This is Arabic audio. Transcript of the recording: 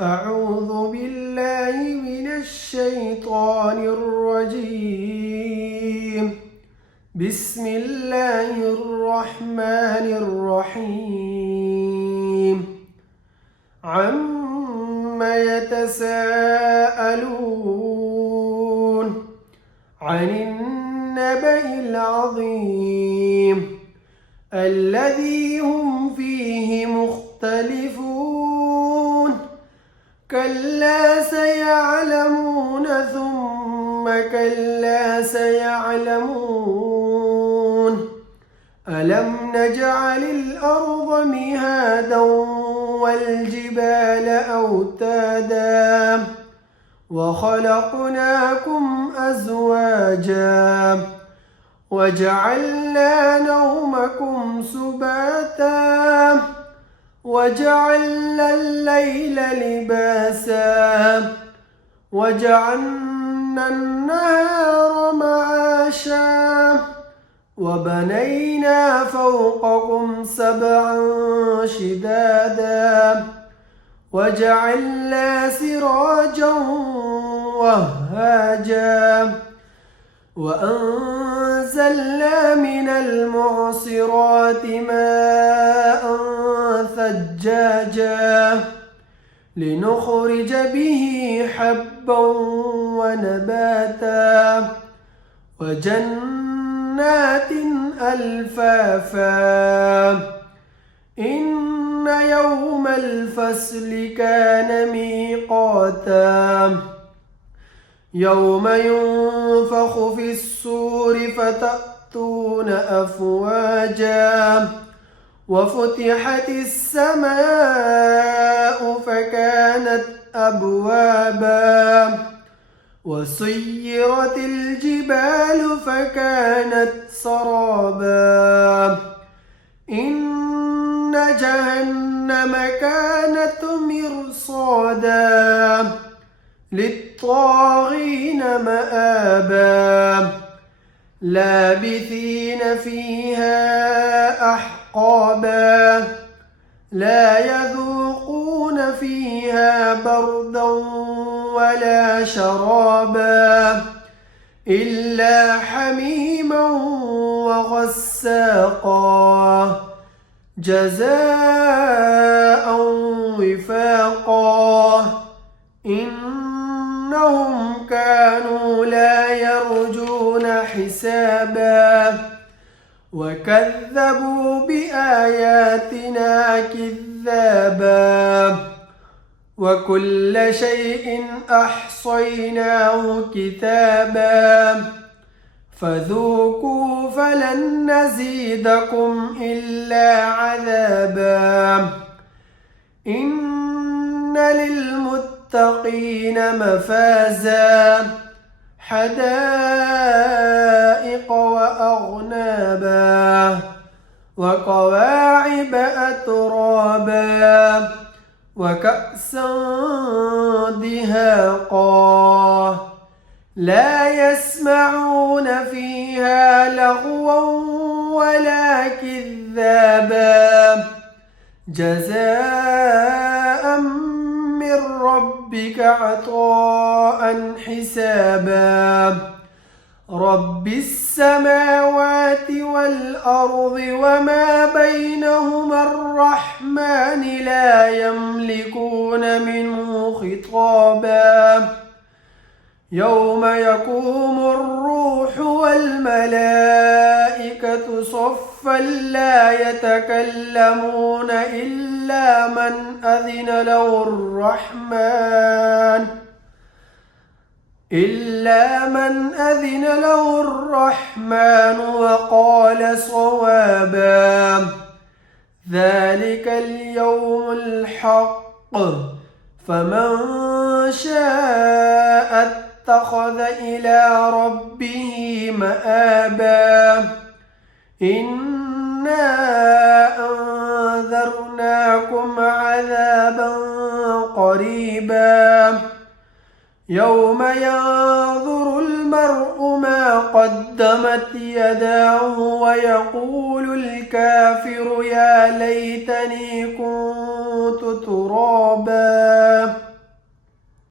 أعوذ بالله من الشيطان الرجيم. بسم الله الرحمن الرحيم. عما يتساءلون عن النبأ العظيم الذي هم فيه مختلفون. كلا سيعلمون ثم كلا سيعلمون. ألم نجعل الأرض مهادا والجبال أوتادا وخلقناكم أزواجا وجعلنا نومكم سباتا وجعلنا الليل لباسا وجعلنا النهار معاشا وبنينا فوقكم سبعا شدادا وجعلنا سراجا وهاجا وأنزلنا من المعصرات ماء ثجاجا لنخرج به حبا ونباتا وجنات ألفافا. إن يوم الفصل كان ميقاتا يوم ينفخ في الصور فتأتون أفواجا وفتحت السماء فكانت أبوابا وسيرت الجبال فكانت سرابا. إن جهنم كانت مرصادا للطاغين مآبا لابثين فيها أحقابا لا يذوقون فيها بردا ولا شرابا إلا حميما وغساقا جزاء وفاقا. إنهم كانوا لا يرجون حسابا وكذبوا بآياتنا كذابا وكل شيء أحصيناه كتابا فذوقوا فلن نزيدكم إلا عذابا. إن للمتقين مفازا حدائق وأغنابا وكواعب أترابا وكأسا دهاقا لا يسمعون فيها لغوا ولا كذابا جزاء من ربك عطاء حسابا. رب السماوات والأرض وما بينهما الرحمن لا يملكون منه خطابا. يوم يقوم الروح والملائكة صفا لا يتكلمون إلا من أذن له الرحمن وقال صوابا. ذلك اليوم الحق فمن شاء اتخذ إلى ربه مآبا. إنا أنذرناكم عذابا قريبا يوم ينظر المرء ما قدمت يداه ويقول الكافر يا ليتني كنت ترابا.